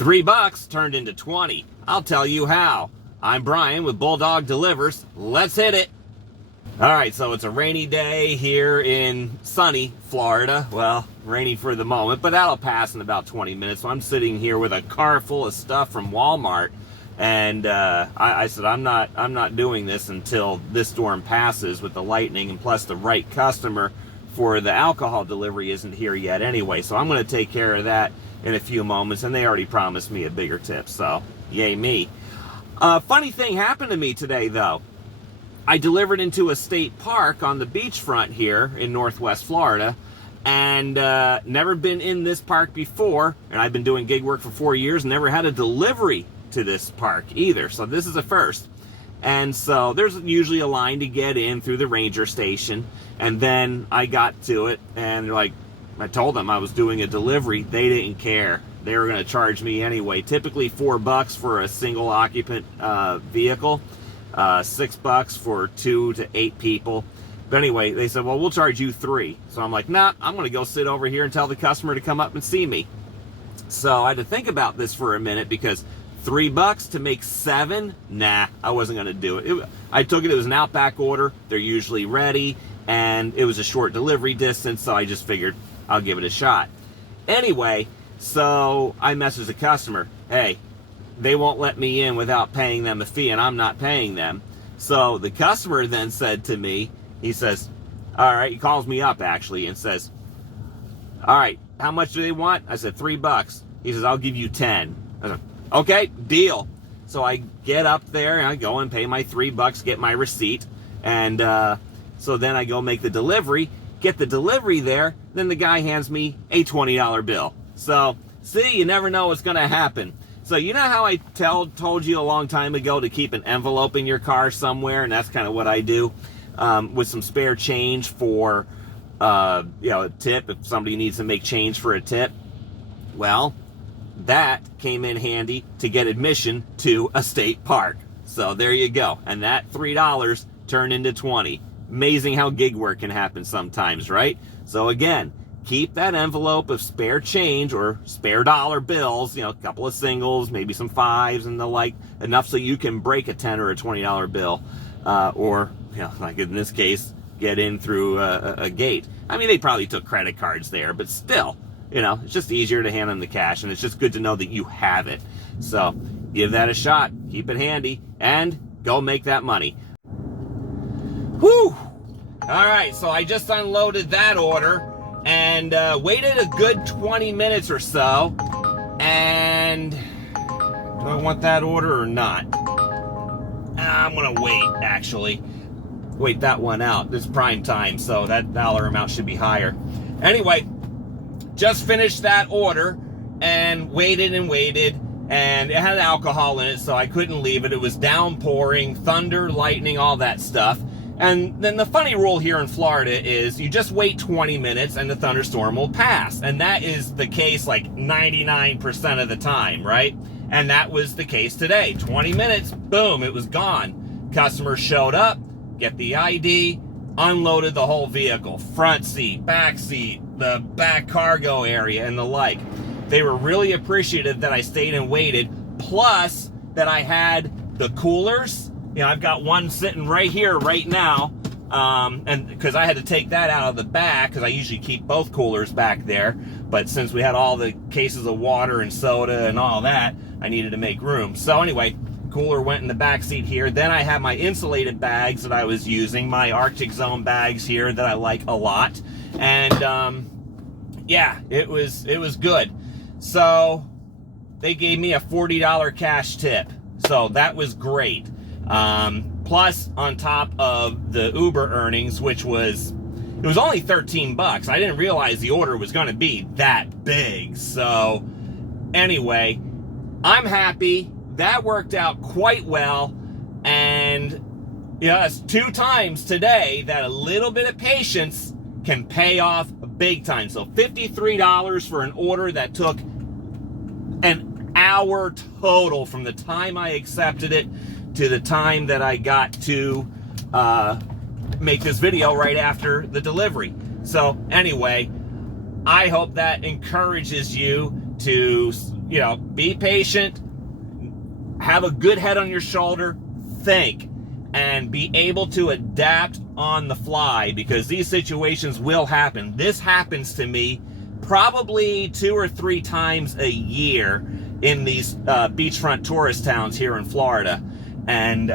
$3 turned into 20. I'll tell you how. I'm Brian with Bulldog Delivers. Let's hit it. All right, so it's a rainy day here in sunny Florida. Well, rainy for the moment, but that'll pass in about 20 minutes. So I'm sitting here with a car full of stuff from Walmart, and I said I'm not doing this until this storm passes with the lightning, and plus the right customer for the alcohol delivery isn't here yet anyway. So I'm going to take care of that in a few moments, and they already promised me a bigger tip, so yay me. Funny thing happened to me today, though. I delivered into a state park on the beachfront here in Northwest Florida, and never been in this park before, and I've been doing gig work for 4 years, never had a delivery to this park either, so this is a first. And so there's usually a line to get in through the ranger station, and then I got to it, and they're like, I told them I was doing a delivery. They didn't care. They were going to charge me anyway. Typically $4 for a single occupant vehicle, $6 for 2 to 8 people. But anyway, they said, well, we'll charge you $3. So I'm like, nah, I'm going to go sit over here and tell the customer to come up and see me. So I had to think about this for a minute, because $3 to make 7? Nah, I wasn't going to do it. I took it. It was an Outback order. They're usually ready, and it was a short delivery distance, so I just figured I'll give it a shot. Anyway, so I messaged the customer, hey, they won't let me in without paying them a fee, and I'm not paying them. So the customer then said to me, he says, all right, he calls me up actually and says, all right, how much do they want? I said, $3. He says, I'll give you 10. I said, okay, deal. So I get up there and I go and pay my $3, get my receipt, and so then I go make the delivery, get the delivery there, then the guy hands me a $20 bill. So, see, you never know what's going to happen. So you know how I told you a long time ago to keep an envelope in your car somewhere, and that's kind of what I do, with some spare change for, a tip, if somebody needs to make change for a tip. Well, that came in handy to get admission to a state park. So there you go. And that $3 turned into 20. Amazing how gig work can happen sometimes, right? So again, keep that envelope of spare change or spare dollar bills, a couple of singles, maybe some fives and the like, enough so you can break a $10 or a $20 bill, or, like in this case, get in through a gate. I mean, they probably took credit cards there, but still, it's just easier to hand them the cash, and it's just good to know that you have it. So give that a shot, keep it handy, and go make that money. Whew! All right, so I just unloaded that order and waited a good 20 minutes or so. And do I want that order or not? I'm gonna wait, actually. Wait that one out. It's prime time, so that dollar amount should be higher. Anyway, just finished that order and waited, and it had alcohol in it, so I couldn't leave it. It was downpouring, thunder, lightning, all that stuff. And then the funny rule here in Florida is you just wait 20 minutes and the thunderstorm will pass. And that is the case like 99% of the time, right? And that was the case today. 20 minutes, boom, it was gone. Customer showed up, get the ID, unloaded the whole vehicle. Front seat, back seat, the back cargo area, and the like. They were really appreciative that I stayed and waited, plus that I had the coolers. I've got one sitting right here right now, and because I had to take that out of the back, because I usually keep both coolers back there, but since we had all the cases of water and soda and all that, I needed to make room. So anyway, cooler went in the back seat here. Then I have my insulated bags that I was using, my Arctic Zone bags here that I like a lot, and yeah, it was good. So they gave me a $40 cash tip, so that was great. Plus on top of the Uber earnings, which was, it was only $13. I didn't realize the order was going to be that big. So anyway, I'm happy. That worked out quite well. And it's 2 times today that a little bit of patience can pay off big time. So $53 for an order that took an hour total from the time I accepted it to the time that I got to make this video right after the delivery. So anyway, I hope that encourages you to be patient, have a good head on your shoulder, think, and be able to adapt on the fly, because these situations will happen. This happens to me probably 2 or 3 times a year in these beachfront tourist towns here in Florida. And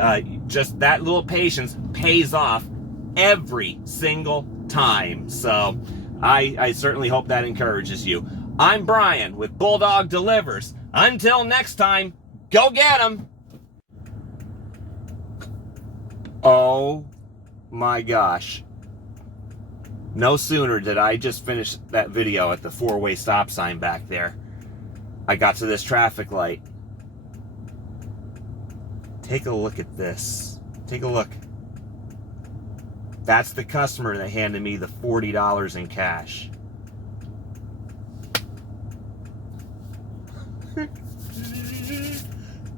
just that little patience pays off every single time. So I certainly hope that encourages you. I'm Brian with Bulldog Delivers. Until next time, go get 'em. Oh my gosh. No sooner did I just finish that video at the 4-way stop sign back there, I got to this traffic light. Take a look at this. Take a look. That's the customer that handed me the $40 in cash.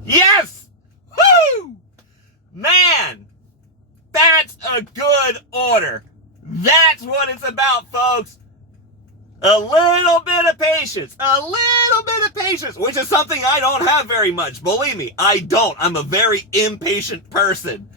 Yes! Woo! Man! That's a good order. That's what it's about, folks. A little bit of patience. A little bit of patience, which is something I don't have very much. Believe me, I don't. I'm a very impatient person.